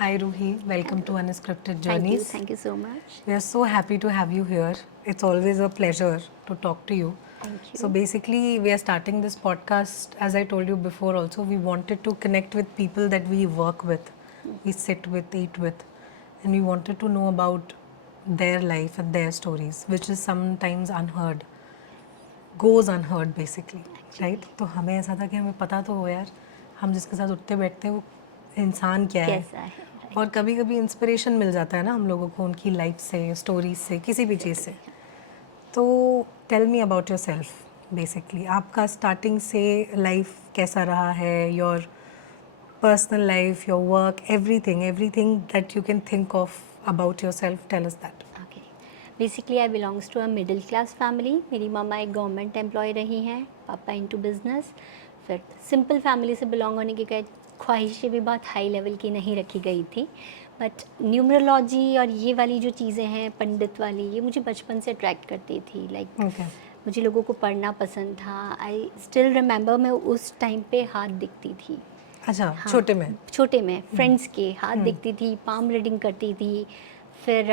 Hi Ruhi, welcome to Unscripted Thank you. Journeys. Thank you so much. We are so happy to have you here. It's always a pleasure to talk to you. Thank So you. basically, we are starting this podcast, as I told you before also, we wanted to connect with people that we work with, we sit with, eat with, and we wanted to know about their life and their stories, which is sometimes unheard, goes unheard basically, right? तो हमें ऐसा था कि हमें पता तो हो यार, हम जिसके साथ उठते बैठते हैं वो इंसान क्या है, कैसा है? और कभी कभी इंस्पिरेशन मिल जाता है ना हम लोगों को उनकी लाइफ से, स्टोरीज से, किसी भी चीज़ से. तो tell me about yourself basically, आपका स्टार्टिंग से लाइफ कैसा रहा है, your personal life, your work, everything that you can think of about yourself, tell us that. Okay. Basically I belongs to a middle class family. मेरी मम्मा एक government employ रही हैं, पापा इनटू बिजनेस. फिर सिंपल फैमिली से belong होने की ख्वाहिशें भी बहुत हाई लेवल की नहीं रखी गई थी. बट न्यूमरोलॉजी और ये वाली जो चीज़ें हैं पंडित वाली, ये मुझे बचपन से अट्रैक्ट करती थी. लाइक मुझे लोगों को पढ़ना पसंद था. आई स्टिल रिमेंबर मैं उस टाइम पे हाथ दिखती थी. अच्छा, हाँ, छोटे में फ्रेंड्स के हाथ दिखती थी, पाम रीडिंग करती थी. फिर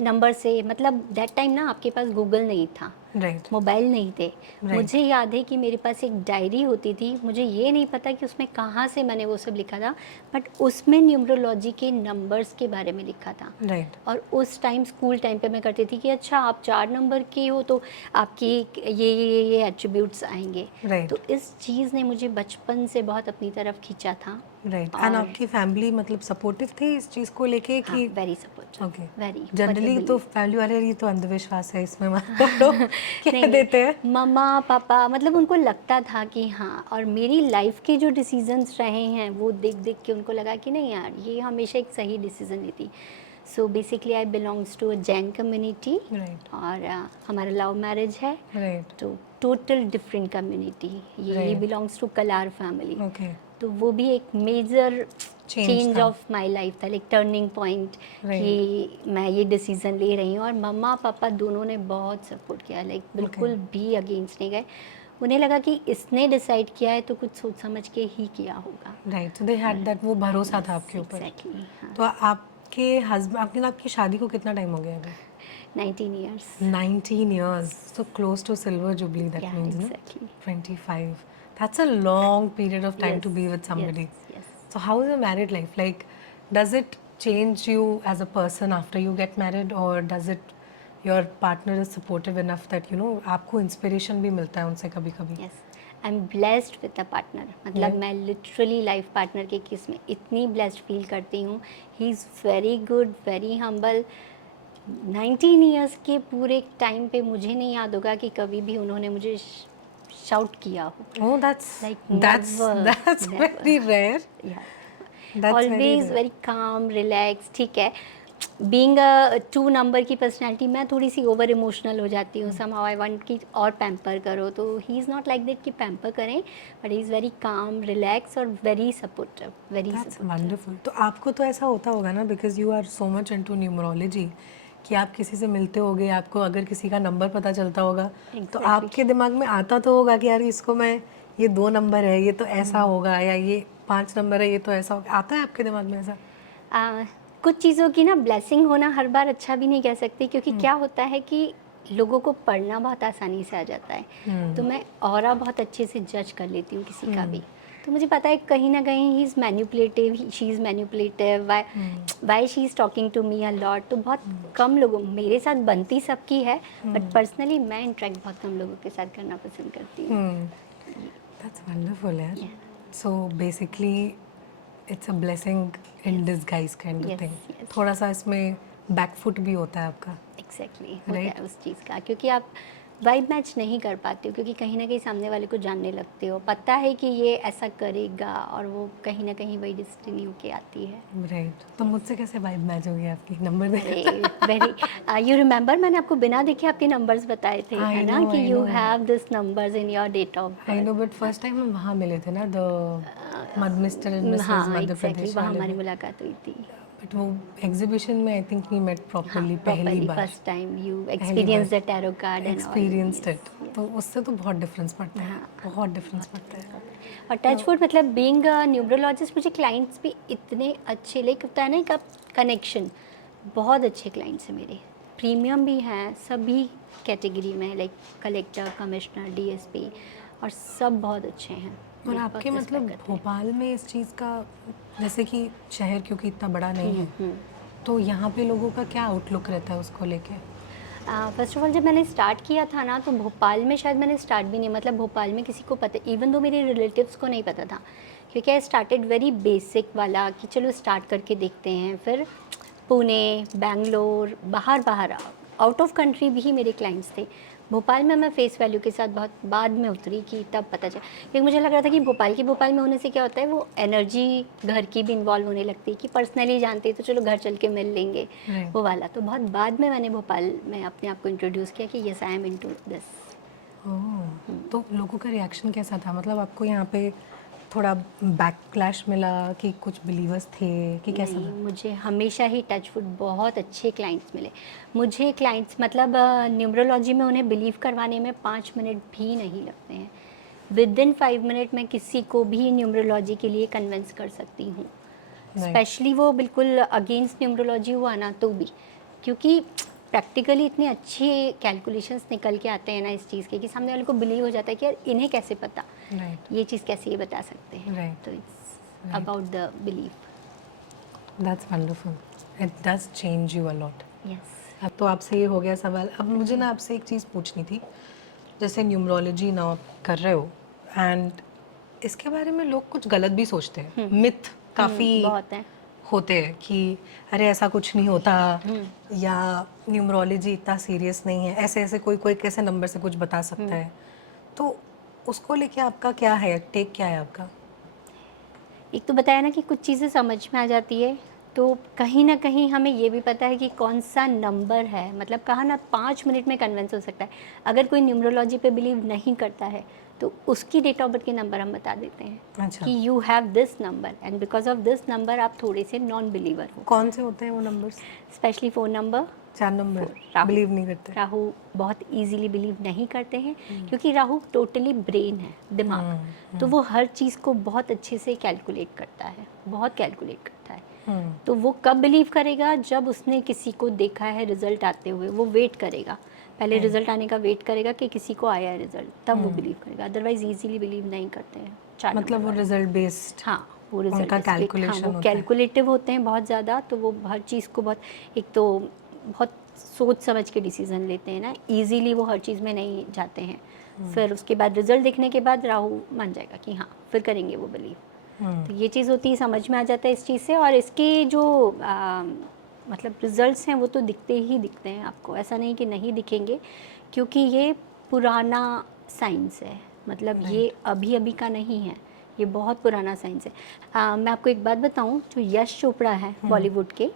नंबर से, मतलब दैट टाइम ना आपके पास गूगल नहीं था, राइट. मोबाइल नहीं थे. Right. मुझे याद है कि मेरे पास एक डायरी होती थी. मुझे ये नहीं पता कि उसमें कहाँ से मैंने वो सब लिखा था, बट उसमें न्यूमरोलॉजी के नंबर्स के बारे में लिखा था. राइट. और उस टाइम स्कूल टाइम पे मैं करती थी कि अच्छा आप 4 नंबर के हो तो आपकी ये एट्रीब्यूट्स आएंगे. Right. तो इस चीज़ ने मुझे बचपन से बहुत अपनी तरफ खींचा था. राइट. एंड आपकी फैमिली मतलब सपोर्टिव थी इस चीज़ को लेके हाँ, कि very supportive. Okay. Very generally तो फैमिली वाले ये तो अंधविश्वास है, इसमें मत पड़ो कह देते हैं. मम्मा पापा मतलब उनको लगता था कि हाँ. और मेरी लाइफ के जो डिसीजंस रहे हैं वो देख देख के उनको लगा कि नहीं यार, ये हमेशा एक सही डिसीजन लेती. So basically I belongs to a Jain community. Right. और हमारा लव मैरिज है. राइट. तो टोटल डिफरेंट कम्युनिटी. ये Right. Belongs to Kalar family. Okay. तो वो भी एक मेजर चेंज था. ऑफ माय लाइफ था, लाइक टर्निंग पॉइंट. Right. कि मैं ये डिसीज़न ले रही हूँ. और मम्मा पापा दोनों ने बहुत सपोर्ट किया, लाइक बिल्कुल भी अगेंस्ट नहीं गए. उन्हें लगा कि इसने डिसाइड किया है तो कुछ सोच समझ के ही किया होगा. Right. So they had that, वो भरोसा था आपके ऊपर. एग्जैक्टली. हाँ. तो आपके हस्बैंड, आपकी शादी को कितना टाइम हो गया अभी? 19 years. 19 years. So close to silver jubilee, that Yeah, means, no? exactly. 25. That's a long period of time Yes, to be with somebody. yes. So how is your married life? Like, does it change you as a person after you get married, or does it, your partner is supportive enough that you know आपको inspiration भी मिलता है उनसे कभी-कभी? Yes. I am blessed with a partner. मतलब Yeah. मैं literally life partner के case में इतनी ब्लेस्ड फील करती हूँ. ही is very good, very humble. 19 years के पूरे टाइम पे मुझे नहीं याद होगा कि कभी भी उन्होंने मुझे शाउट किया हो. Oh, that's Like that's never, that's never. very rare. Yeah. That's very always rare. Very calm, relax. ठीक है, बीइंग अ 2 नंबर की पर्सनैलिटी मैं थोड़ी सी ओवर इमोशनल हो जाती हूँ. समहाउ आई वांट कि और पैम्पर करो. तो he is not like that कि पैम्पर करें, but he is very calm, relax और very supportive. Very That's supportive. wonderful. तो आपको तो ऐसा होता होगा ना, because you are so much into numerology, कि आप किसी से मिलते होगे, आपको अगर किसी का नंबर पता चलता होगा तो Exactly. आपके दिमाग में आता तो होगा कि यार इसको मैं, ये 2 नंबर है ये तो ऐसा होगा, या ये 5 नंबर है ये तो ऐसा होगा. आता है आपके दिमाग में ऐसा? कुछ चीज़ों की ना ब्लेसिंग होना हर बार अच्छा भी नहीं कह सकती, क्योंकि क्या होता है कि लोगों को पढ़ना बहुत आसानी से आ जाता है. तो मैं ऑरा बहुत अच्छे से जज कर लेती हूँ किसी का भी. तो मुझे पता है कहीं ना कहीं ही is manipulative, she is manipulative, why she is talking to me a lot. तो बहुत कम लोगों, मेरे साथ बनती सबकी है, बट पर्सनली मैं इंटरेक्ट बहुत कम लोगों के साथ करना पसंद करती हूँ. That's wonderful, यार. Yeah. So basically it's a blessing in disguise kind of Yes, thing. yes. थोड़ा सा इसमें बैकफुट भी होता है आपका. एग्जैक्टली होता Right. है उस चीज़ का, क्योंकि आप वाइब मैच नहीं कर पाते हो, क्योंकि कहीं ना कहीं सामने वाले को जानने लगते हो. पता है कि ये ऐसा करेगा, और वो कहीं ना कहीं वही डेस्टिनी होके आती है. राइट. तो मुझसे कैसे वाइब मैच होगी आपकी? नंबर दे. अरे वेरी, यू रिमेंबर मैंने आपको बिना देखे आपके नंबर्स बताए थे, I है ना, know, कि I you know. Have this numbers in your date of I know, but first time हम वहाँ मिले थे ना, द मिस्टर एंड मिसेस हाँ मध्य एग्जैक्टली, प्रदेश वहाँ वाले हमारी में. मुलाकात हुई थी. बट वो एग्जीबिशन में आई थिंक वी मेट हाँ प्रॉपर्ली पहली properly bar. First time you experience the tarot card and all. Experienced it. तो उससे तो बहुत डिफरेंस पड़ता है. हाँ. बहुत डिफरेंस पड़ता है. और टच वुड मतलब बीइंग अ न्यूमरोलॉजिस्ट मुझे क्लाइंट्स भी इतने अच्छे लाइक होता है ना एक कनेक्शन, बहुत अच्छे क्लाइंट्स हैं मेरे, प्रीमियम भी हैं, सभी कैटेगरी में लाइक कलेक्टर, कमिश्नर, डीएसपी, और सब बहुत अच्छे हैं। और बहुत आपके respect मतलब करते हैं। भोपाल में इस चीज़ का, जैसे कि शहर क्योंकि इतना बड़ा नहीं है, तो यहाँ पे लोगों का क्या आउटलुक रहता है उसको लेके? फर्स्ट ऑफ ऑल जब मैंने स्टार्ट किया था ना, तो भोपाल में शायद मैंने स्टार्ट भी नहीं, मतलब भोपाल में किसी को पता, इवन दो मेरे रिलेटिव्स को नहीं पता था, क्योंकि आई स्टार्टेड वेरी बेसिक वाला कि चलो स्टार्ट करके देखते हैं। फिर पुणे, बैंगलोर, बाहर बाहर आउट ऑफ कंट्री भी मेरे क्लाइंट्स थे। भोपाल में मैं फेस वैल्यू के साथ बहुत बाद में उतरी कि तब पता चला, क्योंकि मुझे लग रहा था कि भोपाल में होने से क्या होता है, वो एनर्जी घर की भी इन्वॉल्व होने लगती है कि पर्सनली जानते हैं तो चलो घर चल के मिल लेंगे, Right. वो वाला। तो बहुत बाद में मैंने भोपाल में अपने आप को इंट्रोड्यूस किया कि yes I am into this. Oh, तो लोगों का रिएक्शन कैसा था? मतलब आपको यहाँ पे थोड़ा बैकक्लैश मिला कि कुछ बिलीवर्स थे कि कैसा नहीं, था? मुझे हमेशा ही टच वुड बहुत अच्छे क्लाइंट्स मिले। मुझे क्लाइंट्स मतलब न्यूमरोलॉजी में उन्हें बिलीव करवाने में 5 मिनट भी नहीं लगते हैं। विद इन 5 मिनट मैं किसी को भी न्यूमरोलॉजी के लिए कन्विंस कर सकती हूँ। Right. स्पेशली वो बिल्कुल अगेंस्ट न्यूमरोलॉजी हुआ ना तो भी, क्योंकि प्रैक्टिकली इतने अच्छे कैलकुलेशंस निकल के आते हैं ना इस चीज़ के कि सामने वाले को बिलीव हो जाता है कि यार इन्हें कैसे पता, Right. ये चीज़ कैसे ये बता सकते हैं। Right. तो it's Right. About the belief. That's wonderful. It does change you a lot. Yes. अब तो आपसे ये हो गया सवाल। अब मुझे ना आपसे एक चीज़ पूछनी थी। जैसे न्यूमरोलॉजी ना आप कर रहे हो, एंड इसके बारे में लोग कुछ गलत भी सोचते हैं, मिथ काफ़ी बहुत है। होते हैं कि अरे ऐसा कुछ नहीं होता, या न्यूमरोलॉजी इतना सीरियस नहीं है, ऐसे ऐसे कोई कोई कैसे नंबर से कुछ बता सकता है। तो उसको लेके आपका क्या है, टेक क्या है आपका? एक तो बताया ना कि कुछ चीज़ें समझ में आ जाती है, तो कहीं ना कहीं हमें ये भी पता है कि कौन सा नंबर है, मतलब कहा ना 5 मिनट में कन्विंस हो सकता है। अगर कोई न्यूमरोलॉजी पे बिलीव नहीं करता है तो उसकी डेट ऑफ बर्थ के नंबर हम बता देते हैं अच्छा, कि you have this number and because of this number आप थोड़े से नॉन बिलीवर हो। कौन से होते हैं वो numbers? Specially phone number 4 number Rahu. Believe नहीं करते? राहु बहुत इजीली बिलीव नहीं करते हैं, क्योंकि राहु टोटली ब्रेन है, दिमाग। तो वो हर चीज़ को बहुत अच्छे से कैलकुलेट करता है, बहुत कैलकुलेट करता है। तो वो कब बिलीव करेगा? जब उसने किसी को देखा है रिजल्ट आते हुए, वो वेट करेगा, पहले रिजल्ट आने का वेट करेगा कि किसी को आया है रिजल्ट, तब वो बिलीव करेगा। अदरवाइज इजीली बिलीव नहीं करते हैं। 4 मतलब वो नंबर वाले। रिजल्ट बेस्ड हाँ, वो रिजल्ट उनका हाँ, कैलकुलेशन वो होता है। कैलकुलेटिव होते हैं बहुत ज़्यादा, तो वो हर चीज़ को बहुत, एक तो बहुत सोच समझ के डिसीजन लेते हैं ना, इजीली वो हर चीज़ में नहीं जाते हैं। फिर उसके बाद रिजल्ट देखने के बाद राहु मान जाएगा कि हाँ, फिर करेंगे वो बिलीव। तो ये चीज़ होती है, समझ में आ जाता है इस चीज़ से। और इसके जो मतलब रिजल्ट्स हैं वो तो दिखते ही दिखते हैं आपको, ऐसा नहीं कि नहीं दिखेंगे, क्योंकि ये पुराना साइंस है, मतलब ये अभी अभी का नहीं है, ये बहुत पुराना साइंस है। मैं आपको एक बात बताऊं, जो यश चोपड़ा है बॉलीवुड के,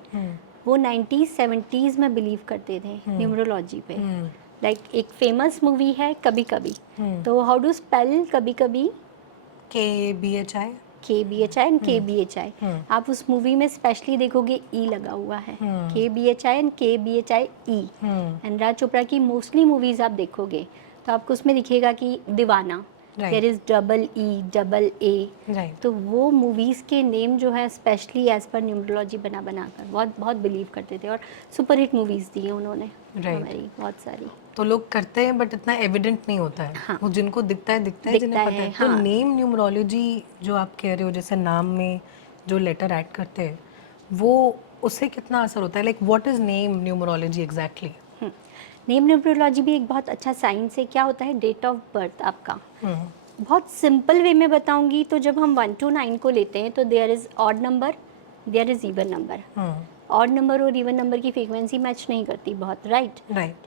वो 90s 70s में बिलीव करते थे न्यूमरोलॉजी पे। लाइक एक फेमस मूवी है कभी कभी, तो हाउ डू स्पेल कभी कभी? KBHI? KBHI and KBHI। आप उस मूवी में स्पेशली देखोगे ई लगा हुआ है, KBHI and KBHI E. And Raj Chopra की मोस्टली मूवीज आप देखोगे तो आपको उसमें दिखेगा कि दीवाना, देयर इज EEA। राइट। तो वो मूवीज़ के नेम जो है स्पेशली एज पर न्यूमरोलॉजी बना कर बहुत बहुत बिलीव करते थे, और सुपर हिट मूवीज़ दी हैं उन्होंने हमारी बहुत सारी। तो लोग करते हैं बट इतना एविडेंट नहीं होता है। हाँ। वो जिनको दिखता है जिन्हें दिखता पता है। है, तो हाँ। नेम न्यूमरोलॉजी जो आप कह रहे हो, जैसे नाम में जो लेटर ऐड करते हैं, वो उससे कितना असर होता है? Like what is name numerology exactly? Name numerology भी एक बहुत अच्छा साइंस है। क्या होता है, डेट ऑफ बर्थ आपका, बहुत सिंपल वे में बताऊंगी तो जब हम 1 to 9 को लेते हैं तो there is odd number, there is even number. Odd number और इवन नंबर की फ्रीक्वेंसी मैच नहीं करती बहुत, राइट?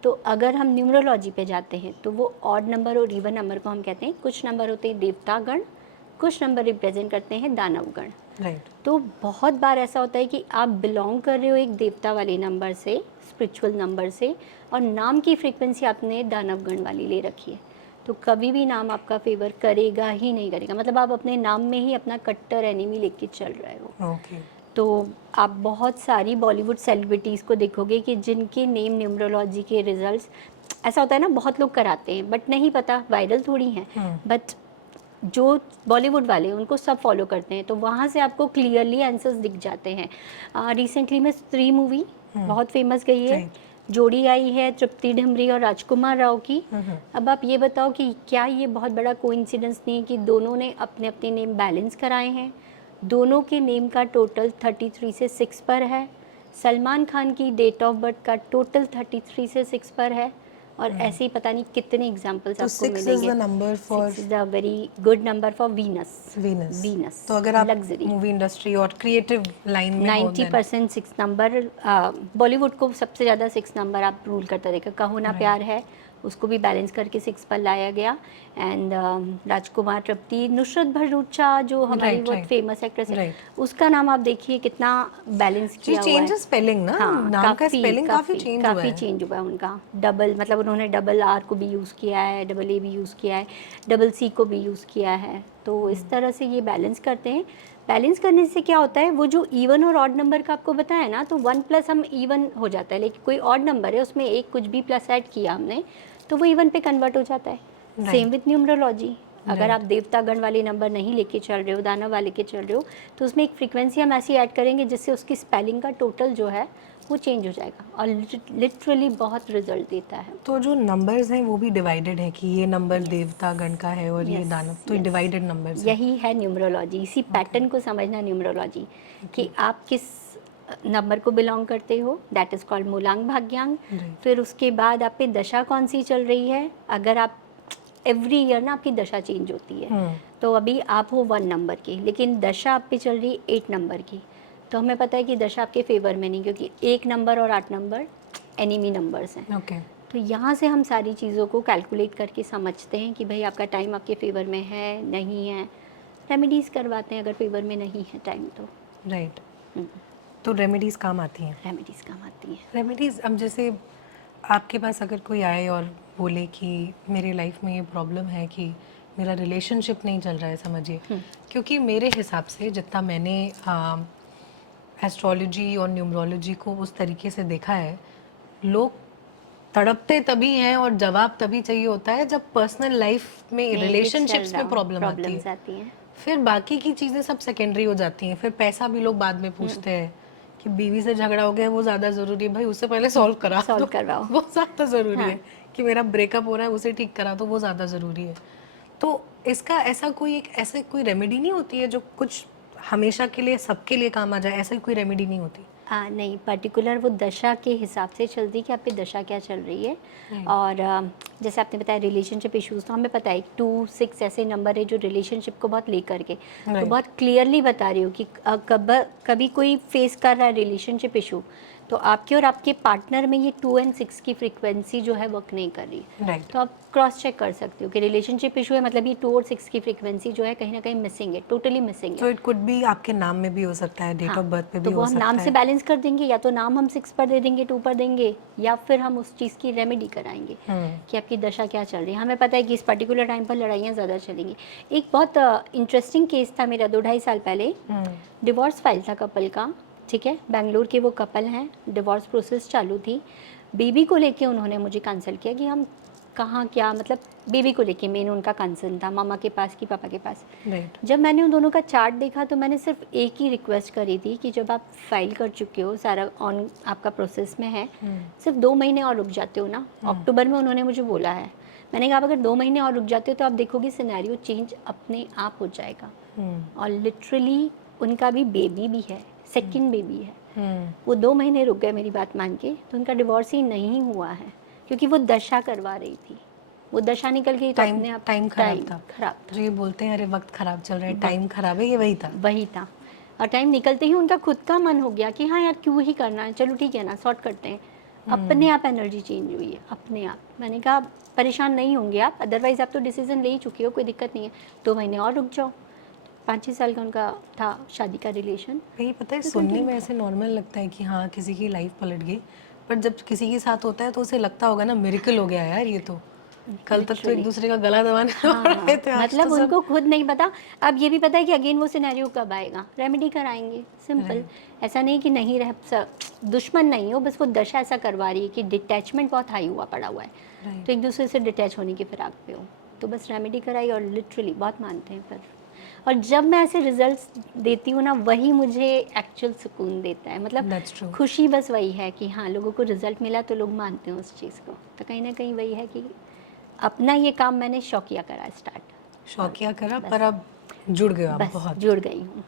तो अगर हम न्यूमरोलॉजी पे जाते हैं तो वो ऑड नंबर और इवन नंबर को हम कहते हैं, कुछ नंबर होते हैं देवतागण, कुछ नंबर रिप्रेजेंट करते हैं दानवगण। तो बहुत बार ऐसा होता है कि आप बिलोंग कर रहे हो एक देवता वाले नंबर से, स्पिरिचुअल नंबर से, और नाम की फ्रीक्वेंसी आपने दानवगण वाली ले रखी है, तो कभी भी नाम आपका फेवर करेगा ही नहीं करेगा। मतलब आप अपने नाम में ही अपना कट्टर एनिमी लेके चल रहे हो। तो आप बहुत सारी बॉलीवुड सेलिब्रिटीज़ को देखोगे कि जिनके नेम न्यूमरोलॉजी के रिजल्ट्स, ऐसा होता है ना बहुत लोग कराते हैं बट नहीं पता, वायरल थोड़ी हैं, बट जो बॉलीवुड वाले उनको सब फॉलो करते हैं, तो वहाँ से आपको क्लियरली आंसर्स दिख जाते हैं। रिसेंटली में स्त्री मूवी बहुत फेमस गई है, जोड़ी आई है तृप्ति ढिमरी और राजकुमार राव की। अब आप ये बताओ कि क्या ये बहुत बड़ा कोइंसिडेंस नहीं है कि दोनों ने अपने अपने नेम बैलेंस कराए हैं, दोनों के नेम का टोटल 33 से 6 पर है। सलमान खान की डेट ऑफ बर्थ का टोटल 33 से 6 पर है, और ऐसे ही पता नहीं कितने एग्जांपल्स तो आपको 6 मिलेंगे। is the number for 6 is a very good number for Venus. Venus. तो अगर आप luxury मूवी इंडस्ट्री और क्रिएटिव लाइन में हो 90% 6 नंबर, बॉलीवुड को सबसे ज़्यादा 6 नंबर आप रूल करता देखा। कहो ना प्यार है, उसको भी बैलेंस करके 6 पर लाया गया। एंड राजकुमार, तृप्ति, नुसरत भरूचा जो हमारी बहुत फेमस एक्ट्रेस है, उसका नाम आप देखिए कितना बैलेंस किया हुआ है। स्पेलिंग ना, हाँ, नाम का स्पेलिंग काफी चेंज हुआ है उनका। डबल मतलब उन्होंने डबल आर को भी यूज़ किया है, डबल ए भी यूज़ किया है, डबल सी को भी यूज़ किया है। तो इस तरह से ये बैलेंस करते हैं। बैलेंस करने से क्या होता है, वो जो इवन और ऑड नंबर का आपको बताया ना, तो 1 प्लस हम इवन हो जाता है, लेकिन कोई ऑड नंबर है उसमें एक कुछ भी प्लस ऐड किया हमने तो वो इवन पे कन्वर्ट हो जाता है। सेम विथ न्यूमरोलॉजी, अगर आप देवता गण वाले नंबर नहीं लेके चल रहे हो, दानव वाले के चल रहे हो, तो उसमें एक फ्रीक्वेंसी हम ऐसी ऐड करेंगे जिससे उसकी स्पेलिंग का टोटल जो है वो चेंज हो जाएगा, और लिटरली बहुत रिजल्ट देता है। तो जो नंबर्स हैं वो भी डिवाइडेड है कि ये नंबर देवता गण का है और ये दानव, तो डिवाइडेड नंबर्स यही है न्यूमरोलॉजी। इसी पैटर्न को समझना न्यूमरोलॉजी, कि आप किस नंबर को बिलोंग करते हो, दैट इज़ कॉल्ड मूलांक भाग्यांक। फिर उसके बाद आप पे दशा कौन सी चल रही है। अगर आप एवरी ईयर ना आपकी दशा चेंज होती है, तो अभी आप हो 1 नंबर की, लेकिन दशा आप पे चल रही है 8 नंबर की, तो हमें पता है कि दशा आपके फेवर में नहीं, क्योंकि 1 नंबर और 8 नंबर एनिमी नंबर्स हैं। तो यहाँ से हम सारी चीज़ों को कैलकुलेट करके समझते हैं कि भाई आपका टाइम आपके फेवर में है नहीं है, रेमेडीज़ करवाते हैं अगर फेवर में नहीं है टाइम तो। राइट, तो रेमेडीज़ काम आती हैं। रेमेडीज़ काम आती हैं। रेमेडीज़, अब जैसे आपके पास अगर कोई आए और बोले कि मेरे लाइफ में ये प्रॉब्लम है कि मेरा रिलेशनशिप नहीं चल रहा है, समझिए, क्योंकि मेरे हिसाब से जितना मैंने एस्ट्रोलॉजी और न्यूमरोलॉजी को उस तरीके से देखा है, लोग तड़पते तभी हैं और जवाब तभी चाहिए होता है जब पर्सनल लाइफ में, रिलेशनशिप्स में प्रॉब्लम आती है। फिर बाकी की चीज़ें सब सेकेंडरी हो जाती हैं। फिर पैसा भी लोग बाद में पूछते हैं कि बीवी से झगड़ा हो गया वो ज़्यादा ज़रूरी है, भाई उससे पहले सॉल्व करवाओ, वो ज़्यादा ज़रूरी है। कि मेरा ब्रेकअप हो रहा है उसे ठीक करा, तो वो ज़्यादा ज़रूरी है। तो इसका ऐसा कोई रेमेडी नहीं होती है जो कुछ हमेशा के लिए सबके लिए काम आ जाए, ऐसा कोई रेमेडी नहीं होती? नहीं, पर्टिकुलर वो दशा के हिसाब से चलती है कि आप पे दशा क्या चल रही है। और जैसे आपने बताया रिलेशनशिप इश्यूज, तो हमें पता है 2, 6 ऐसे नंबर है जो रिलेशनशिप को बहुत लेकर के, तो बहुत क्लियरली बता रही हो कि कभी कोई फेस कर रहा है रिलेशनशिप इशू, तो आपके और आपके पार्टनर में ये 2 और 6 की फ्रीक्वेंसी जो है वर्क नहीं कर रही। तो आप क्रॉस चेक कर सकते हो कि रिलेशनशिप इशू है, मतलब ये 2 और 6 की फ्रीक्वेंसी जो है कहीं ना कहीं मिसिंग है, टोटली मिसिंग है। तो इट कुड बी आपके नाम में भी हो सकता है, डेट ऑफ बर्थ पे भी हो सकता है। तो वो हम नाम से बैलेंस कर देंगे, या तो नाम हम 6 पर दे देंगे, 2 पर देंगे, या फिर हम उस चीज़ की रेमेडी कराएंगे कि आपकी दशा क्या चल रही है। हमें पता है कि इस पर्टिकुलर टाइम पर लड़ाइयाँ ज़्यादा चलेंगी। एक बहुत इंटरेस्टिंग केस था मेरा 2-2.5 साल पहले, डिवोर्स फाइल था कपल का, ठीक है, बेंगलोर के वो कपल हैं, डिवोर्स प्रोसेस चालू थी। बेबी को लेके उन्होंने मुझे कंसल्ट किया कि हम कहाँ क्या, मतलब बेबी को लेके मेन उनका कंसर्न था, मामा के पास कि पापा के पास। जब मैंने उन दोनों का चार्ट देखा तो मैंने सिर्फ एक ही रिक्वेस्ट करी थी कि जब आप फाइल कर चुके हो, सारा ऑन आपका प्रोसेस में है, सिर्फ 2 महीने और रुक जाते हो ना। अक्टूबर में उन्होंने मुझे बोला है, मैंने कहा अगर 2 महीने और रुक जाते हो तो आप देखोगे सिनेरियो चेंज अपने आप हो जाएगा। और लिटरली उनका भी बेबी भी है, सेकंड बेबी है। वो 2 महीने रुक गए मेरी बात मान के, तो उनका डिवोर्स ही नहीं हुआ है, क्योंकि वो दशा करवा रही थी। वो दशा निकल गई तो अपने आप टाइम खराब था। जो ये बोलते हैं अरे वक्त खराब चल रहा है, टाइम खराब है, ये वही था। और टाइम निकलते ही उनका खुद का मन हो गया कि हाँ यार क्यों ही करना है, चलो ठीक है ना, सॉर्ट करते हैं। अपने आप एनर्जी चेंज हुई है, अपने आप। मैंने कहा परेशान नहीं होंगे आप, अदरवाइज आप तो डिसीजन ले ही चुके हो, कोई दिक्कत नहीं है, 2 महीने और रुक जाओ। 5-6 साल का उनका था शादी का रिलेशन। ये पता है, सुनने में ऐसे नॉर्मल लगता है कि हाँ किसी की लाइफ पलट गई, पर जब किसी के साथ होता है तो उसे लगता होगा ना मिरेकल हो गया यार ये तो। कल तक तो एक दूसरे का गला दबाने रहे थे, मतलब उनको खुद नहीं पता। अब ये भी पता है कि अगेन वो सिनेरियो कब आएगा, रेमेडी कराएंगे, सिंपल। ऐसा नहीं कि नहीं रह, दुश्मन नहीं हो, बस वो दशा ऐसा करवा रही है कि डिटैचमेंट बहुत हाई हुआ पड़ा हुआ है, तो एक दूसरे से डिटैच होने की फिराक पे हो। तो बस रेमेडी कराई और लिटरली बहुत मानते हैं फिर। और जब मैं ऐसे रिजल्ट्स देती हूँ ना, वही मुझे एक्चुअल सुकून देता है। मतलब That's true. खुशी बस वही है कि हाँ, लोगों को रिजल्ट मिला तो लोग मानते हैं उस चीज़ को। तो कहीं ना कहीं वही है कि अपना ये काम मैंने शौकिया करा स्टार्ट। शौकिया करा, बस- पर अब जुड़ गए आप बस बहुत। जुड़ गई हूँ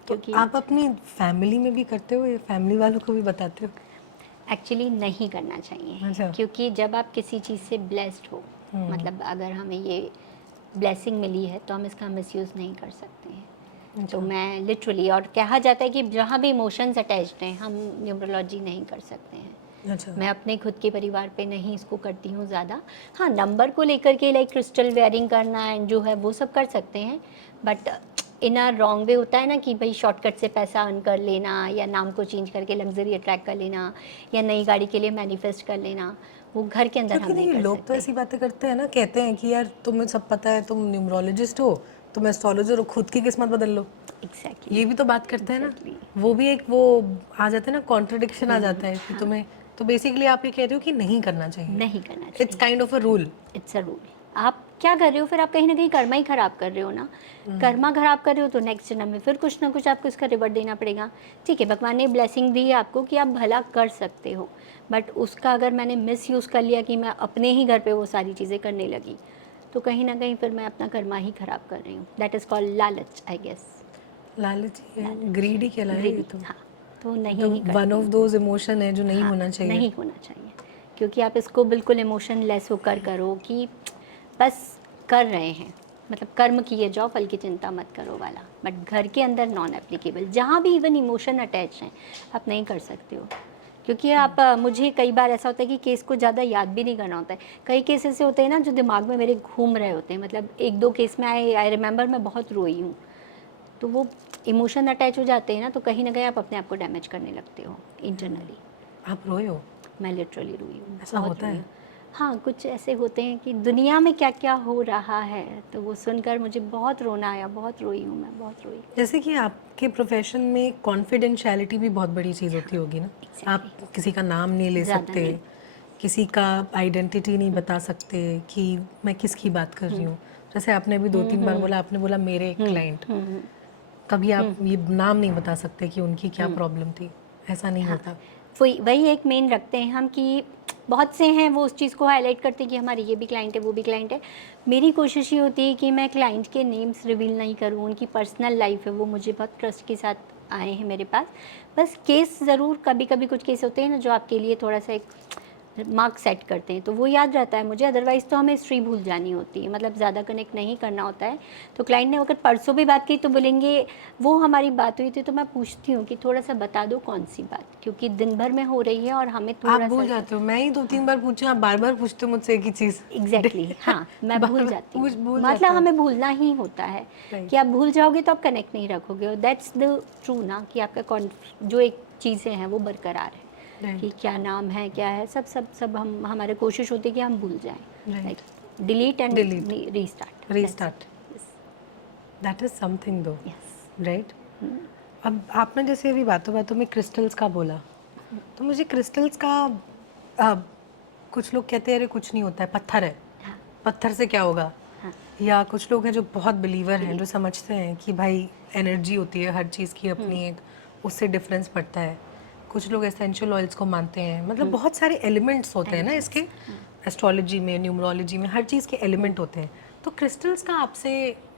तो क्योंकि आप अपनी फैमिली में भी करते हो, ये फैमिली वालों को भी बताते हो? एक्चुअली नहीं करना चाहिए। अच्छा। क्योंकि जब आप किसी चीज़ से ब्लेस्ड हो, मतलब अगर हमें ये ब्लेसिंग मिली है तो हम इसका मिसयूज़ नहीं कर सकते हैं। तो मैं लिटरली, और कहा जाता है कि जहाँ भी इमोशंस अटैच्ड हैं हम न्यूमरोलॉजी नहीं कर सकते हैं। अच्छा। मैं अपने खुद के परिवार पे नहीं इसको करती हूँ ज़्यादा। हाँ, नंबर को लेकर के लाइक क्रिस्टल वेयरिंग करना एंड जो है वो सब कर सकते हैं, but in a wrong way होता है ना कि भाई शॉर्टकट से पैसा अर्न कर लेना, या नाम को चेंज करके लग्जरी अट्रैक्ट कर लेना, या नई गाड़ी के लिए मैनिफेस्ट कर लेना, वो घर के अंदर हम क्योंकि नहीं नहीं, कर लोग तो सकते। ऐसी बातें करते हैं ना, कहते हैं कि यार तुम्हें सब पता है, तुम न्यूमरोलॉजिस्ट हो, तुम एस्ट्रोलॉजर हो, खुद की किस्मत बदल लो। एग्जैक्टली। ये भी तो बात करते हैं ना। Exactly. वो भी एक वो आ जाता है ना, कॉन्ट्रडिक्शन आ जाता है कि तुम्हें, तो बेसिकली आप ये कह रहे हो कि नहीं करना चाहिए। नहीं करना इट्स चाहिए। Kind of a rule. It's a rule. आप क्या कर रहे हो फिर? आप कहीं ना कहीं कर्मा ही खराब कर रहे हो ना। कर्मा खराब कर रहे हो तो नेक्स्ट जन्म में फिर कुछ ना कुछ आपको इसका रिवर्ट देना पड़ेगा। ठीक है, भगवान ने ब्लेसिंग दी है आपको कि आप भला कर सकते हो, बट उसका अगर मैंने मिस यूज़ कर लिया कि मैं अपने ही घर पे वो सारी चीज़ें करने लगी, तो कहीं ना कहीं फिर मैं अपना कर्मा ही खराब कर रही हूँ। दैट इज़ कॉल्ड लालच, आई गेस। लालच है, ग्रीडी कहलाए ये तो। हाँ, तो नहीं तो ही वन करती ऑफ हूँ। दोज इमोशन है जो नहीं हाँ, होना चाहिए। नहीं होना चाहिए। क्योंकि आप इसको बिल्कुल इमोशन लेस होकर करो कि बस कर रहे हैं, मतलब कर्म किए जाओ, फल की चिंता मत करो वाला। बट घर के अंदर नॉन एप्लीकेबल, जहाँ भी इवन इमोशन अटैच हैं आप नहीं कर सकते हो। क्योंकि आप मुझे कई बार ऐसा होता है कि केस को ज़्यादा याद भी नहीं करना होता है। कई केस ऐसे होते हैं ना जो दिमाग में मेरे घूम रहे होते हैं, मतलब एक दो केस में आई रिमेंबर मैं बहुत रोई हूँ। तो वो इमोशन अटैच हो जाते हैं ना, तो कहीं ना कहीं आप अपने आप को डैमेज करने लगते हो इंटरनली। आप रोए हो? मैं लिटरली रोई हूँ, ऐसा बहुत होता रोई है? हूँ। हाँ, कुछ ऐसे होते हैं कि दुनिया में क्या क्या हो रहा है, तो वो सुनकर मुझे बहुत रोना आया, बहुत रोई हूँ मैं, बहुत रोई। जैसे कि आपके प्रोफेशन में कॉन्फिडेंशियलिटी भी बहुत बड़ी चीज़ होती होगी ना। Exactly. आप किसी का नाम नहीं ले ज़्यादा सकते, नहीं। किसी का आइडेंटिटी नहीं बता सकते कि मैं किसकी बात कर रही हूँ। जैसे आपने अभी 2-3 बार बोला, आपने बोला मेरे क्लाइंट, कभी आप ये नाम नहीं बता सकते कि उनकी क्या प्रॉब्लम थी, ऐसा नहीं होता। वही वही एक मेन रखते हैं हम कि बहुत से हैं वो उस चीज़ को हाईलाइट करते हैं कि हमारी ये भी क्लाइंट है, वो भी क्लाइंट है। मेरी कोशिश ये होती है कि मैं क्लाइंट के नेम्स रिवील नहीं करूँ, उनकी पर्सनल लाइफ है वो मुझे बहुत ट्रस्ट के साथ आए हैं मेरे पास। बस केस ज़रूर कभी कभी कुछ केस होते हैं ना जो आपके लिए थोड़ा सा एक मार्क सेट करते हैं, तो वो याद रहता है मुझे। अदरवाइज़ तो हमें हिस्ट्री भूल जानी होती है, मतलब ज़्यादा कनेक्ट नहीं करना होता है। तो क्लाइंट ने अगर परसों भी बात की तो बोलेंगे वो हमारी बात हुई थी, तो मैं पूछती हूँ कि थोड़ा सा बता दो कौन सी बात, क्योंकि दिन भर में हो रही है और हमें आप थोड़ा भूल सा जाते हो? मैं ही 2-3 बार पूछूं, आप बार बार पूछते हो मुझसे एक ही चीज़। एग्जैक्टली हाँ, मैं बार भूल बार जाती हूँ। भूल जाते मतलब हो। हमें भूलना ही होता है Right. कि आप भूल जाओगे तो आप कनेक्ट नहीं रखोगे। और दैट्स द ट्रू ना, कि आपका जो एक चीज़ें हैं वो बरकरार है। Right. कि क्या नाम है, क्या है, सब सब सब हम हमारे कोशिश होती है कि हम भूल जाएं। Right. Like delete and Delete. Restart. Restart. That is something दो, यस। राइट? अब आपने जैसे अभी बातों बातों में क्रिस्टल्स का बोला, तो मुझे क्रिस्टल्स का कुछ लोग कहते हैं अरे कुछ नहीं होता है, पत्थर है, हाँ पत्थर से क्या होगा। हाँ या कुछ लोग हैं जो बहुत बिलीवर हैं, जो समझते हैं कि भाई एनर्जी होती है हर चीज़ की अपनी एक, उससे डिफरेंस पड़ता है। कुछ लोग एसेंशियल ऑयल्स को मानते हैं, मतलब बहुत सारे एलिमेंट्स होते हैं ना इसके। एस्ट्रोलॉजी में, न्यूमरोलॉजी में हर चीज़ के एलिमेंट होते हैं। तो क्रिस्टल्स का आपसे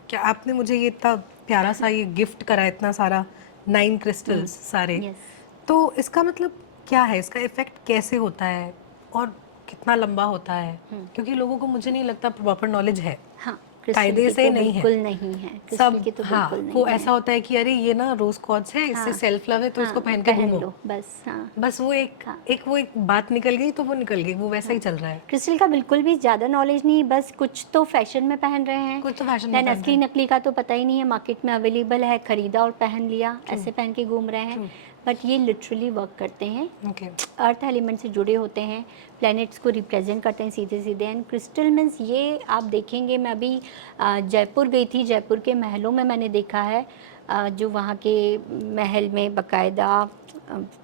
क्या, आपने मुझे ये इतना प्यारा सा ये गिफ्ट करा, इतना सारा 9 क्रिस्टल्स सारे, यस। तो इसका मतलब क्या है, इसका इफेक्ट कैसे होता है और कितना लंबा होता है? क्योंकि लोगों को मुझे नहीं लगता प्रॉपर नॉलेज है, हाँ, क्रिस्टल कायदे की से तो नहीं है बिल्कुल नहीं है, क्रिस्टल सब। की तो हाँ, बिल्कुल वो नहीं ऐसा है। होता है कि अरे ये ना रोज कॉर्ड्स है, इससे हाँ सेल्फ लव है, तो इसको हाँ, पहन के पहन घूमो। लो बस। हाँ बस वो एक हाँ एक वो एक बात निकल गई तो वो निकल गई, वो वैसा ही चल रहा है। क्रिस्टल का बिल्कुल भी ज़्यादा नॉलेज नहीं, बस कुछ तो फैशन में पहन रहे हैं। कुछ तो फैशन में दैन पहन असली रहे नकली का तो पता ही नहीं है, मार्केट में अवेलेबल है, खरीदा और पहन लिया, ऐसे पहन के घूम रहे हैं। बट ये लिटरली वर्क करते हैं, हैं। ओके। अर्थ एलिमेंट से जुड़े होते हैं, प्लैनेट्स को रिप्रेजेंट करते हैं सीधे सीधे। एंड क्रिस्टल मीन्स ये आप देखेंगे, मैं अभी जयपुर गई थी, जयपुर के महलों में मैंने देखा है जो वहाँ के महल में बाकायदा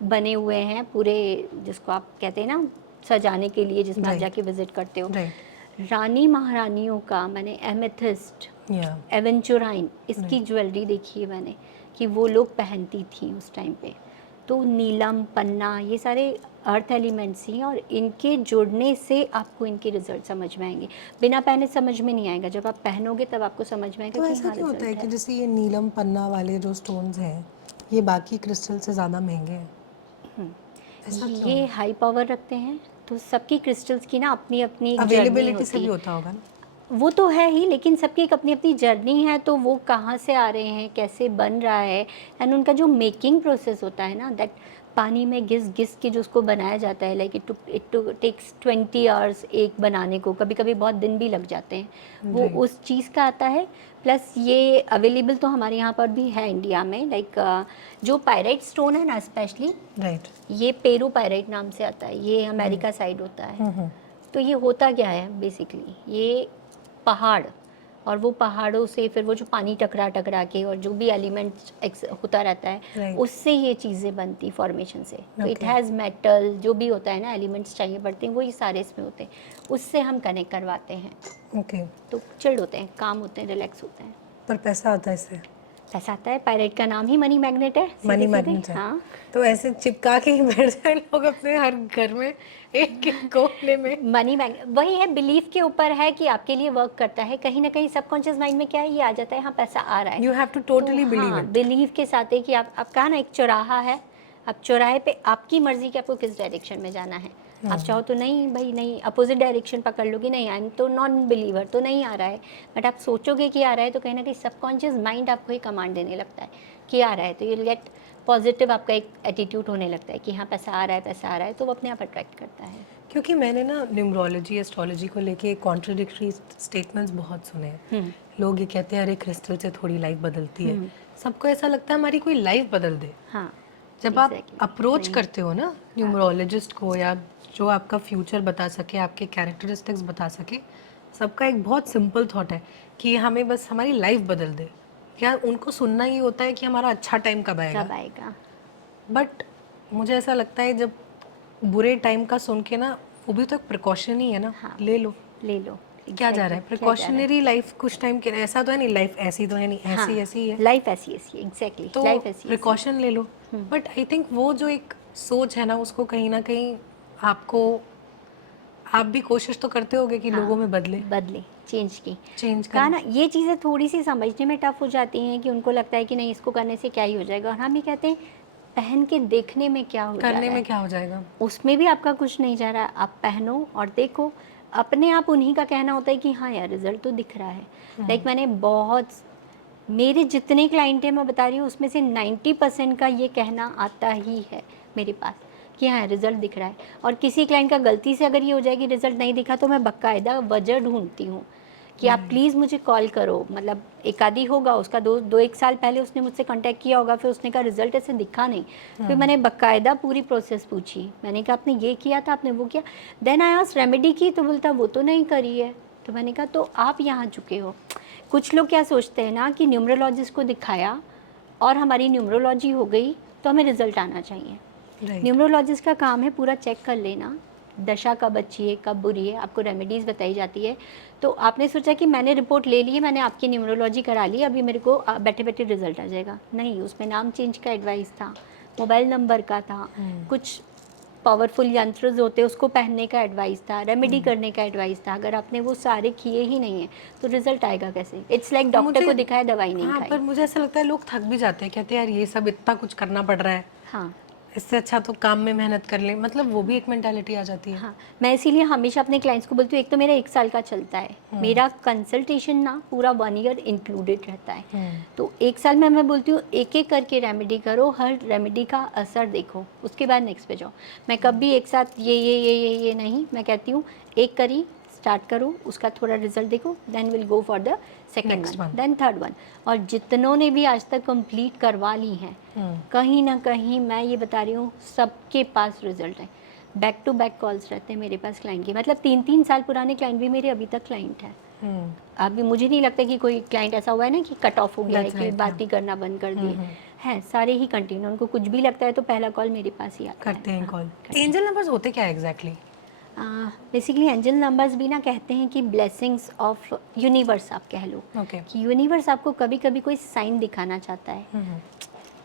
बने हुए हैं पूरे, जिसको आप कहते हैं ना सजाने के लिए, जिसमें आप Right. जाके विजिट करते हो। राइट। रानी महारानियों का मैंने एमेथिस्ट, या एवेंचुराइन, इसकी ज्वेलरी देखी है मैंने कि वो लोग पहनती थी उस टाइम पे। तो नीलम, पन्ना, ये सारे अर्थ एलिमेंट्स ही हैं और इनके जुड़ने से आपको इनके रिजल्ट समझ में आएंगे। बिना पहने समझ में नहीं आएगा, जब आप पहनोगे तब आपको समझ में आएगा तो कि ऐसा हाँ क्यों होता है रिजल्ट कि है। जैसे ये नीलम पन्ना वाले जो स्टोन्स हैं ये बाकी क्रिस्टल से ज़्यादा महंगे हैं, ऐसा क्यों? ये हाई पावर रखते हैं, तो सबकी क्रिस्टल्स की ना अपनी अपनी एक जर्नी अवेलेबिलिटी से होती भी है। होता होगा ना। वो तो है ही, लेकिन सबकी एक अपनी अपनी जर्नी है, तो वो कहाँ से आ रहे हैं, कैसे बन रहा है, एंड उनका जो मेकिंग प्रोसेस होता है ना, दैट पानी में घिस घिस के जो उसको बनाया जाता है, लाइक इट टेक्स 20 आवर्स एक बनाने को, कभी कभी बहुत दिन भी लग जाते हैं, वो Right. उस चीज़ का आता है। प्लस ये अवेलेबल तो हमारे यहाँ पर भी है इंडिया में, लाइक जो पायराइट स्टोन है ना स्पेशली, राइट। ये पेरू पायराइट नाम से आता है, ये अमेरिका साइड होता है। तो ये होता क्या है बेसिकली, ये पहाड़, और वो पहाड़ों से फिर वो जो पानी टकरा टकरा के और जो भी एलिमेंट्स होता रहता है, Right. उससे ये चीज़ें बनती फॉर्मेशन से। तो इट Okay. हैज़ मेटल, जो भी होता है ना एलिमेंट्स चाहिए पड़ते हैं, वो ये सारे इसमें होते हैं, उससे हम कनेक्ट करवाते हैं। ओके। तो चिल्ड होते हैं, काम होते हैं, रिलैक्स होते हैं। पर पैसा आता है इससे? पैसा आता है, पायरेट का नाम ही मनी मैग्नेट है, मनी सीधे-सीधे। मैग्नेट है। हाँ, तो ऐसे चिपका के ही बैठ जाए लोग अपने हर घर में एक एक कोने में। मनी मैग्नेट वही है, बिलीफ के ऊपर है कि आपके लिए वर्क करता है। कहीं ना कहीं सबकॉन्शियस माइंड में क्या है, ये आ जाता है, हाँ पैसा आ रहा है। You have to totally believe हाँ, इट। बिलीव के साथ है कि आप कहा ना एक चौराहा है, आप चौराहे पे आपकी मर्जी कि आपको किस डायरेक्शन में जाना है। आप चाहो तो नहीं भाई, नहीं अपोजिट डायरेक्शन पकड़ लोगे, नहीं आई एम तो नॉन बिलीवर, तो नहीं आ रहा है, बट आप सोचोगे कि आ रहा है, तो कहीं ना कहीं सबकॉन्शियस माइंड आपको ही कमांड देने लगता है कि आ रहा है, तो यू विल गेट पॉजिटिव, आपका एक एटीट्यूड होने लगता है कि हाँ पैसा आ रहा है, पैसा आ रहा है, तो वो अपने आप अट्रैक्ट करता है। क्योंकि मैंने ना न्यूमरोलॉजी एस्ट्रोलॉजी को लेके कॉन्ट्रडिक्टरी स्टेटमेंट्स बहुत सुने हैं। लोग ये कहते हैं अरे क्रिस्टल से थोड़ी लाइफ बदलती है, सबको ऐसा लगता है हमारी कोई लाइफ बदल दे। हाँ, जब आप exactly, अप्रोच वही। करते हो ना न्यूमरोलॉजिस्ट को, या जो आपका फ्यूचर बता सके, आपके कैरेक्टरिस्टिक्स बता सके, सबका एक बहुत सिंपल थॉट है कि हमें बस हमारी लाइफ बदल दे। क्या उनको सुनना ही होता है कि हमारा अच्छा टाइम कब आएगा? कब आएगा? बट मुझे ऐसा लगता है जब बुरे टाइम का सुन के ना, वो भी तो एक प्रिकॉशन ही है ना। हाँ, ले लो, ले लो। क्या जा रहा है? Exactly, क्या जा रहा है? प्रिकॉशनरी लाइफ कुछ टाइम के, ऐसा तो है नहीं लाइफ ऐसी तो है नहीं, हाँ, ऐसी ऐसी ही है, लाइफ ऐसी ऐसी, एग्जैक्टली, तो लाइफ ऐसी ऐसी। प्रिकॉशन ले लो। बट आई थिंक वो जो एक सोच है ना, उसको कहीं ना कहीं आपको, आप भी कोशिश तो करते होगे कि लोगों में बदले, बदले, चेंज की। चेंज कहा करें। ना, ये चीज़ें थोड़ी सी समझने में टफ हो जाती हैं कि उनको लगता है कि नहीं इसको करने से क्या ही हो जाएगा, और हम ये कहते हैं पहन के देखने में क्या हो जा करने रहा में है, क्या हो जाएगा? उसमें भी आपका कुछ नहीं जा रहा है, आप पहनो और देखो। अपने आप उन्हीं का कहना होता है कि हाँ यार रिजल्ट तो दिख रहा है। लाइक मैंने बहुत, मेरे जितने क्लाइंट हैं मैं बता रही हूँ, उसमें से 90% का ये कहना आता ही है मेरे पास कि हाँ रिजल्ट दिख रहा है। और किसी क्लाइंट का गलती से अगर ये हो जाए कि रिजल्ट नहीं दिखा, तो मैं बाकायदा वजह ढूंढती हूँ कि आप प्लीज़ मुझे कॉल करो। मतलब एक आदि होगा उसका, दो एक साल पहले उसने मुझसे कांटेक्ट किया होगा, फिर उसने कहा रिजल्ट ऐसे दिखा नहीं, फिर मैंने बाकायदा पूरी प्रोसेस पूछी, मैंने कहा आपने ये किया था, आपने वो किया, देन आई आस्क्ड रेमेडी की, तो बोलता वो तो नहीं करी है। तो मैंने कहा तो आप यहाँ चुके हो। कुछ लोग क्या सोचते हैं ना कि न्यूमरोलॉजिस्ट को दिखाया और हमारी न्यूमरोलॉजी हो गई तो हमें रिजल्ट आना चाहिए। राइट। न्यूमरोलॉजिस्ट का काम है पूरा चेक कर लेना, दशा कब अच्छी है कब बुरी है, आपको रेमेडीज़ बताई जाती है। तो आपने सोचा कि मैंने रिपोर्ट ले ली है, मैंने आपकी न्यूमरोलॉजी करा ली, अभी मेरे को बैठे बैठे रिजल्ट आ जाएगा, नहीं। उसमें नाम चेंज का एडवाइस था, मोबाइल नंबर का था, कुछ पावरफुल यंत्र होते हैं उसको पहनने का एडवाइस था, रेमेडी करने का एडवाइस था। अगर आपने वो सारे किए ही नहीं है तो रिजल्ट आएगा कैसे? इट्स लाइक डॉक्टर को दिखाया, दवाई नहीं हाँ, खाई। पर मुझे ऐसा लगता है लोग थक भी जाते हैं, कहते हैं यार ये सब इतना कुछ करना पड़ रहा है, हाँ इससे अच्छा तो काम में मेहनत कर लें, मतलब वो भी एक मेंटालिटी आ जाती है। हाँ, मैं इसीलिए हमेशा अपने क्लाइंट्स को बोलती हूँ, एक तो मेरा 1 साल का चलता है, मेरा कंसल्टेशन ना पूरा 1 ईयर इंक्लूडेड रहता है। तो 1 साल में मैं बोलती हूँ एक एक करके रेमेडी करो, हर रेमेडी का असर देखो, उसके बाद नेक्स्ट पे जाओ। मैं कभी एक साथ ये नहीं, मैं कहती हूँ एक करी, स्टार्ट करो, उसका थोड़ा रिजल्ट देखो, then will go for the second Next one, one. Then third one. और जितनों ने भी आज तक कंप्लीट करवा ली हैं, कहीं ना कहीं मैं ये बता रही हूँ सबके पास रिजल्ट है। बैक टू बैक कॉल्स रहते हैं मेरे पास क्लाइंट के, मतलब 3-3 साल पुराने क्लाइंट भी मेरे अभी तक क्लाइंट हैं। अभी मुझे नहीं लगता कि कोई क्लाइंट ऐसा हुआ है ना कि कट ऑफ हो गया है, कि बात ही करना बंद कर दिए हैं, सारे ही कंटिन्यू। उनको कुछ भी लगता है तो पहला कॉल मेरे पास ही आता है। करते हैं कॉल। एंजल नंबर्स होते क्या एग्जैक्टली? बेसिकली एंजल नंबर्स भी ना कहते हैं कि ब्लेसिंग्स ऑफ यूनिवर्स, आप कह लो ओके। कि यूनिवर्स आपको कभी कभी कोई साइन दिखाना चाहता है।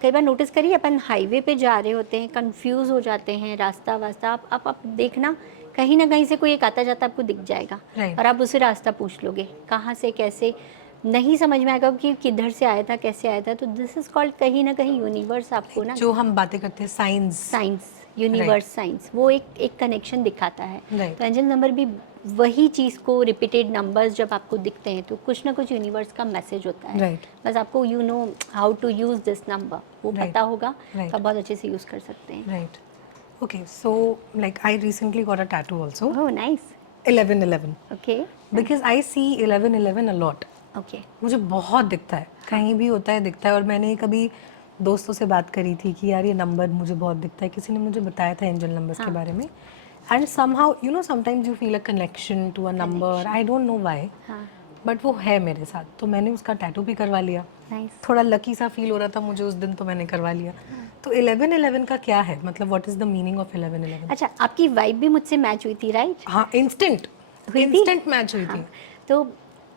कई बार नोटिस करिए, अपन हाईवे पे जा रहे होते हैं, कंफ्यूज हो जाते हैं, रास्ता वास्ता आप देखना, कहीं ना कहीं से कोई एक आता जाता आपको दिख जाएगा Right. और आप उससे रास्ता पूछ लोगे कहाँ से कैसे, नहीं समझ में आएगा कि किधर से आया था, कैसे आया था। तो दिस इज कॉल्ड कहीं ना कहीं यूनिवर्स आपको ना जो हम बातें करते हैं साइंस। साइंस, यूनिवर्स साइंस, वो एक कनेक्शन दिखाता है। Right. तो एंजल नंबर भी वही चीज़ को, रिपीटेड नंबर्स जब आपको दिखते हैं तो कुछ ना कुछ यूनिवर्स का मैसेज होता है। Right. बस आपको you know how to use this number, वो Right. पता होगा Right. तो आप बहुत अच्छे से यूज़ कर सकते हैं। Right. Okay, so like I recently got a tattoo also. Oh nice, 1111. Okay Because I see 1111 a lot. Okay, मुझे बहुत दिखता है, कहीं भी होता है दिखता है। और मैंने कभी दोस्तों से बात करी थी कि यार ये नंबर मुझे बहुत दिखता है, किसी ने मुझे बताया था एंजल नंबर्स के बारे में। And somehow you know sometimes you feel a connection to a number, I don't know why, हाँ बट वो है मेरे साथ। तो मैंने उसका टैटू भी करवा लिया। नाइस। थोड़ा लकी सा फील हो रहा था मुझे उस दिन, तो मैंने करवा लिया। तो 1111 का क्या है, मतलब what is the meaning of 1111? अच्छा, आपकी वाइब भी मुझसे मैच हुई थी, राइट? हाँ, इंस्टेंट हुई थी? इंस्टेंट मैच हुई हाँ, थी। तो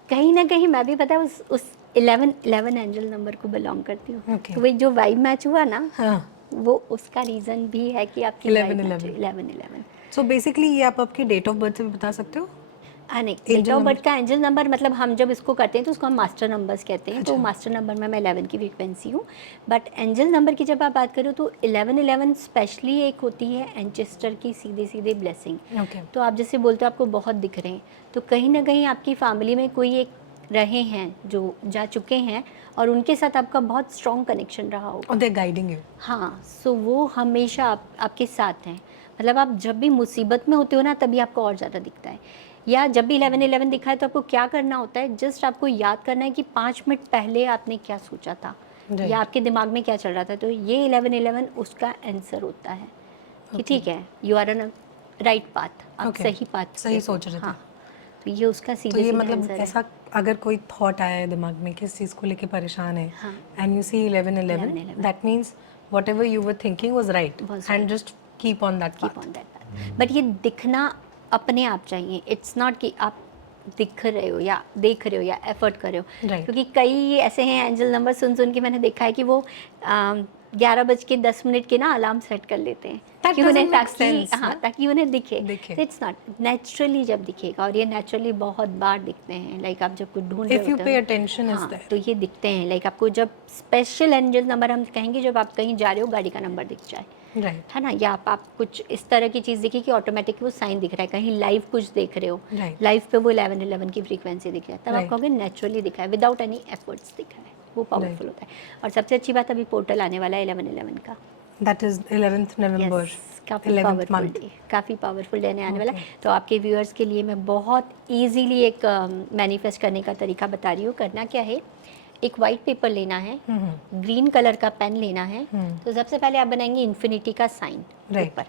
कहीं ना कहीं मैं भी पता है उस 11 एंजल नंबर को बिलोंग करती हूँ। Okay. तो वही जो वाइब मैच हुआ ना, हाँ, वो उसका रीज़न भी है कि आपकी 11-11। 11 सो बेसिकली ये आप आपकी डेट ऑफ बर्थ से भी बता सकते हो? हाँ, नहीं, date Angel of number? Birth का एंजल नंबर मतलब हम जब इसको करते हैं तो उसको हम मास्टर नंबर्स कहते हैं। तो अच्छा। मास्टर नंबर में मैं 11 की फ्रीक्वेंसी हूँ। बट एंजल नंबर की जब आप बात करो तो 11 स्पेशली एक होती है एंचेस्टर की सीधे सीधे ब्लेसिंग। ओके। तो आप जैसे बोलते हो आपको बहुत दिख रहे हैं, तो कहीं ना कहीं आपकी फैमिली में कोई एक रहे हैं जो जा चुके हैं और उनके साथ आपका बहुत स्ट्रॉन्ग कनेक्शन रहा होगा। और दे गाइडिंग यू। हाँ, सो वो हमेशा आपके साथ हैं। मतलब आप जब भी मुसीबत में होते हो ना, तभी आपको और ज़्यादा दिखता है। या जब भी 11-11 दिखा है तो आपको क्या करना होता है, जस्ट आपको याद करना है कि 5 मिनट पहले आपने क्या सोचा था Right. या आपके दिमाग में क्या चल रहा था। तो ये 11-11 उसका आंसर होता है कि ठीक है, you are on right path, आप Okay. सही पाथ सही सोच रहे थे। हाँ, तो ये उसका तो सीधे ये सीधे मतलब आंसर है। ऐसा अगर कोई थॉट आया है दिमाग में, किस चीज़ को लेके परेशान है, हाँ। And you see 1111, 11-11, that means whatever you were thinking was right, Was and right. Just keep on that keep path. On that path. But ये दिखना अपने आप चाहिए, इट्स नॉट कि आप दिख रहे हो या देख रहे हो या एफर्ट कर रहे हो। Right. क्योंकि कई ऐसे हैं एंजल नंबर सुन सुन के मैंने देखा है कि वो 11:10 के ना अलार्म सेट कर लेते हैं That कि उन्हें doesn't make ताकि sense, हाँ ना? ताकि उन्हें दिखे। दिखे। इट्स नॉट नेचुरली जब दिखेगा, और ये नेचुरली बहुत बार दिखते हैं। लाइक आप जब कुछ ढूंढ रहे If you होते pay हो attention, is हाँ there. तो ये दिखते हैं। लाइक आपको जब स्पेशल एंजल नंबर हम कहेंगे जब आप कहीं जा रहे हो गाड़ी का नंबर दिख जाए, राइट। है ना, या आप कुछ इस तरह की चीज़ देखी कि ऑटोमेटिक वो साइन दिख रहा है, कहीं लाइव कुछ देख रहे हो, Right. लाइव पे वो 11-11 की फ्रीक्वेंसी दिख रहा है, तब आप Right. कहोगे नेचुरली दिखा है, विदाउट एनी एफर्ट्स दिखा है, वो पावरफुल होता है। और सबसे अच्छी बात, अभी पोर्टल आने वाला है 11-11 का। That is 11th November, काफ़ी 11th पावरफुल month. डे, काफ़ी पावरफुल डे आने वाला है। Okay. तो आपके व्यूअर्स के लिए मैं बहुत ईजीली एक मैनिफेस्ट करने का तरीका बता रही हूँ। करना क्या है, एक वाइट पेपर लेना है, ग्रीन कलर का पेन लेना है। तो सबसे पहले आप बनाएंगे इन्फिनिटी का साइन Right. ऊपर,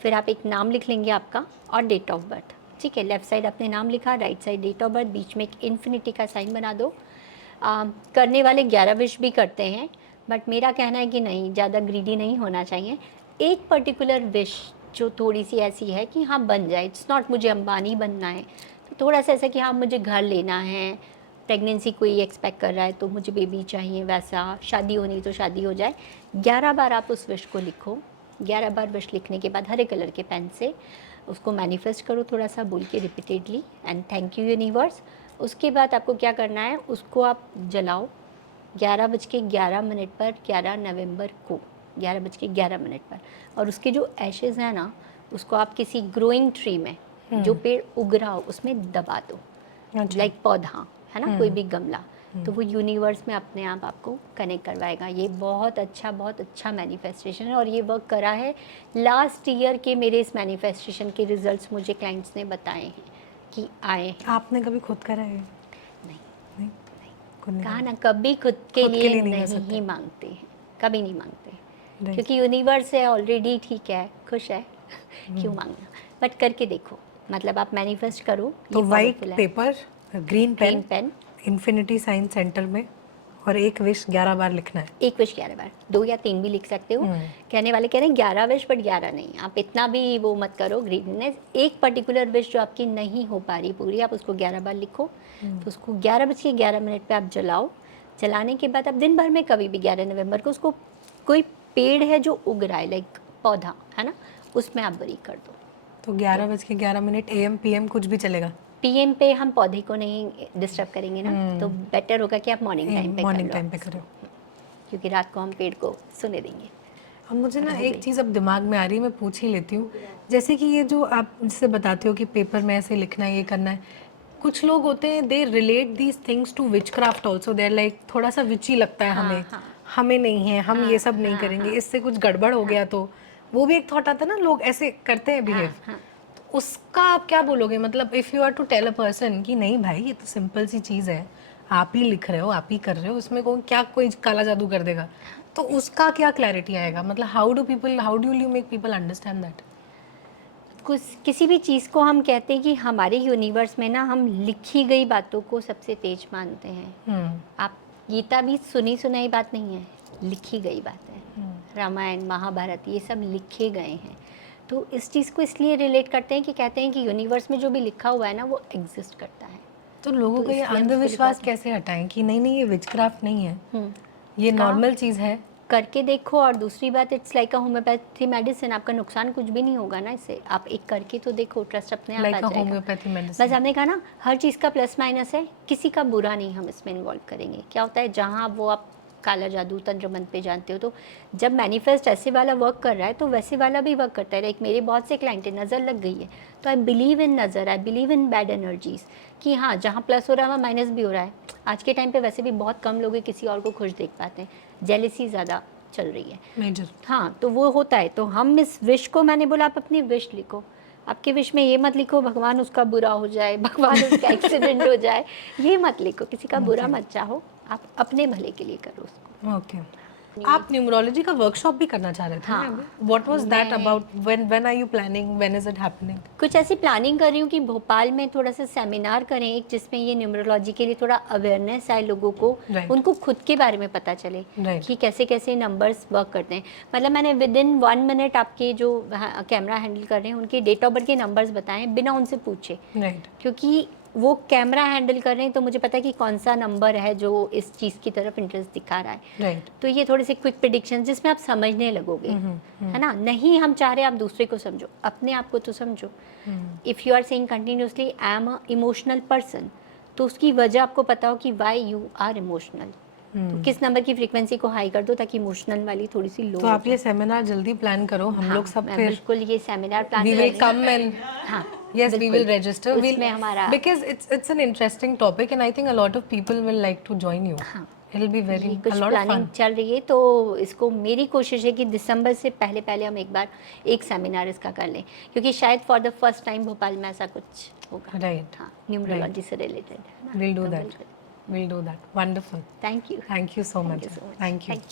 फिर आप एक नाम लिख लेंगे आपका और डेट ऑफ बर्थ। ठीक है, लेफ्ट साइड आपने नाम लिखा, right side date of birth, बीच में एक इन्फिनिटी का साइन बना दो। करने वाले 11 विश भी करते हैं, बट मेरा कहना है कि नहीं, ज़्यादा ग्रीडी नहीं होना चाहिए। एक पर्टिकुलर विश जो थोड़ी सी ऐसी है कि हाँ बन जाए, इट्स नॉट मुझे अंबानी बनना है, तो थोड़ा सा ऐसा कि हाँ मुझे घर लेना है, प्रेगनेंसी कोई एक्सपेक्ट कर रहा है तो मुझे बेबी चाहिए, वैसा शादी होनी तो शादी हो जाए। 11 बार आप उस विश को लिखो। 11 बार विश लिखने के बाद हरे कलर के पेन से उसको मैनिफेस्ट करो, थोड़ा सा बोल के repeatedly, and thank you universe. उसके बाद आपको क्या करना है, उसको आप जलाओ 11:11 पर, 11 नवंबर को 11:11 पर। और उसके जो एशेज़ हैं ना, उसको आप किसी ग्रोइंग ट्री में, जो पेड़ उग रहा हो उसमें दबा दो, अच्छा। लाइक पौधा है ना, कोई भी गमला, तो वो यूनिवर्स में अपने आप आपको कनेक्ट करवाएगा। ये बहुत अच्छा मैनिफेस्टेशन है, और ये वर्क करा है। लास्ट ईयर के मेरे इस मैनिफेस्टेशन के रिजल्ट्स मुझे क्लाइंट्स ने बताए हैं कि आए हैं। आपने कभी खुद करा है? नहीं, नहीं, खुद नहीं कहा करा। ना, कभी खुद के खुद के लिए लिए नहीं कर नहीं सकते। मांगते हैं, कभी नहीं मांगते, Right. क्योंकि यूनिवर्स है ऑलरेडी, ठीक है, खुश है, क्यों मांगना। बट करके देखो, मतलब आप मैनिफेस्ट करो। तो ये वाइट powerful है। Paper, green green pen, pen, infinity sign centre में, और एक विश 11 बार लिखना है। एक विश 11 बार, 2 या 3 भी लिख सकते हो। कहने वाले कह रहे हैं 11 विश, बट 11 नहीं, आप इतना भी वो मत करो ग्रीडीनेस। एक पर्टिकुलर विश जो आपकी नहीं हो पा रही पूरी, आप उसको 11 बार लिखो। तो उसको 11:11 पे आप जलाओ। जलाने के बाद आप दिन भर में कभी भी 11 नवंबर को उसको, कोई पेड़ है जो उग रहा है, लाइक पौधा है ना, उसमें आप बरी कर दो। तो 11:11 AM PM कुछ भी चलेगा? PM पे हम पौधे को नहीं डिस्टर्ब करेंगे ना, तो बेटर होगा कि आप मॉर्निंग टाइम पे मॉर्निंग कर टाइम लो, पे करो। क्योंकि रात को हम पेड़ को सोने देंगे। अब मुझे ना एक चीज़ अब दिमाग में आ रही है, मैं पूछ ही लेती हूँ। जैसे कि ये जो आप जिसे बताते हो कि पेपर में ऐसे लिखना है, ये करना है, कुछ लोग होते हैं they relate these things to witchcraft also, there like थोड़ा सा विची लगता है हमें, हमें नहीं है, हम ये सब नहीं करेंगे, इससे कुछ गड़बड़ हो गया तो वो भी एक थॉट आता है ना, लोग ऐसे करते हैं बिहेव। उसका आप क्या बोलोगे? मतलब if you are to tell a person कि नहीं भाई ये तो सिंपल सी चीज़ है, आप ही लिख रहे हो, आप ही कर रहे हो, उसमें कोई काला जादू कर देगा, तो उसका क्या क्लैरिटी आएगा? मतलब how do you make people understand that? कुछ किसी भी चीज़ को हम कहते हैं कि हमारे यूनिवर्स में ना हम लिखी गई बातों को सबसे तेज मानते हैं। आप गीता भी सुनी सुनाई बात नहीं है, लिखी गई बात है। रामायण महाभारत ये सब लिखे गए हैं। तो इस चीज़ को इसलिए रिलेट करते हैं कि कहते हैं कि यूनिवर्स में जो भी लिखा हुआ है ना वो एग्जिस्ट करता है। तो लोगों तो को ये इसलिए हम उसको अंधविश्वास लिखवाते कैसे हटाएं कि नहीं नहीं ये विचक्राफ्ट नहीं है, ये का- नॉर्मल चीज़ है? करके देखो। और दूसरी बात, it's like a homeopathy medicine, आपका नुकसान कुछ भी नहीं होगा ना इससे। आप एक करके तो देखो, ट्रस्ट अपने आप आ लाइक अ जाएगा। होम्योपैथी बस मेडिसिन। हमने कहा ना, हर चीज़ का प्लस माइनस है, किसी का बुरा नहीं हम इसमें इन्वॉल्व करेंगे। क्या होता है, जहाँ वो आप काला जादू तंत्र मंत्र पे जानते हो, तो जब मैनिफेस्ट ऐसे वाला वर्क कर रहा है तो वैसे वाला भी वर्क करता है। लाइक मेरे बहुत से क्लाइंट है, नज़र लग गई है, तो आई बिलीव इन नज़र, I believe in bad energies, कि हाँ जहाँ प्लस हो रहा है वहाँ माइनस भी हो रहा है। आज के टाइम पे वैसे भी बहुत कम लोग किसी और को खुश देख पाते हैं, जेलिसी ज़्यादा चल रही है मेजर। हाँ, तो वो होता है। तो हम इस विश को, मैंने बोला आप अपनी विश लिखो। आपके विश में ये मत लिखो भगवान उसका बुरा हो जाए, भगवान उसका एक्सीडेंट हो जाए, ये मत लिखो। किसी का बुरा मत चाहो, आप अपने भले के लिए करो उसको। ओके। आप न्यूमरोलॉजी का वर्कशॉप भी करना चाह रहे थे ना अभी? What was that about? When are you planning? When is it happening? कुछ ऐसी प्लानिंग कर रही हूँ कि भोपाल में थोड़ा सा सेमिनार करें एक, जिसमें ये न्यूमरोलॉजी के लिए थोड़ा अवेयरनेस आए लोगों को, उनको खुद के बारे में पता चले कि कैसे कैसे नंबर्स वर्क करते हैं। मतलब मैंने विद इन 1 मिनट आपके जो कैमरा हैंडल कर रहे हैं उनके डेट ऑफ बर्थ के नंबर्स बताएं बिना उनसे पूछे, क्योंकि वो कैमरा हैंडल कर रहे हैं तो मुझे पता है कि कौन सा नंबर है जो इस चीज़ की तरफ इंटरेस्ट दिखा रहा है। तो ये थोड़े से क्विक प्रेडिक्शन जिसमें आप समझने लगोगे, है ना। नहीं हम चाह रहे आप दूसरे को समझो, अपने आप को तो समझो। If you are saying continuously I am a emotional person, तो उसकी वजह आपको पता हो कि वाई यू आर इमोशनल। तो किस नंबर की फ्रीक्वेंसी को हाई कर दो ताकि इमोशनल वाली थोड़ी सी लो। तो आप ये सेमिनार जल्दी प्लान करो, हम लोग सब फिर बिल्कुल ये seminar plan we will come and हाँ yes we will register, उसमें हमारा, because it's an interesting topic and I think a lot of people will like to join you. हाँ It'll be very ये a कुछ lot of planning fun. चल रही है। तो इसको मेरी कोशिश है कि दिसंबर से पहले पहले हम एक बार एक सेमिनार इसका कर लें, क्योंकि शायद for the first time Bhopal में ऐसा कुछ होगा। Right. हाँ, न्यूमरोलॉजी से related. We'll do that. We'll do that. Wonderful. Thank you Thank you so much. so much. Thank you.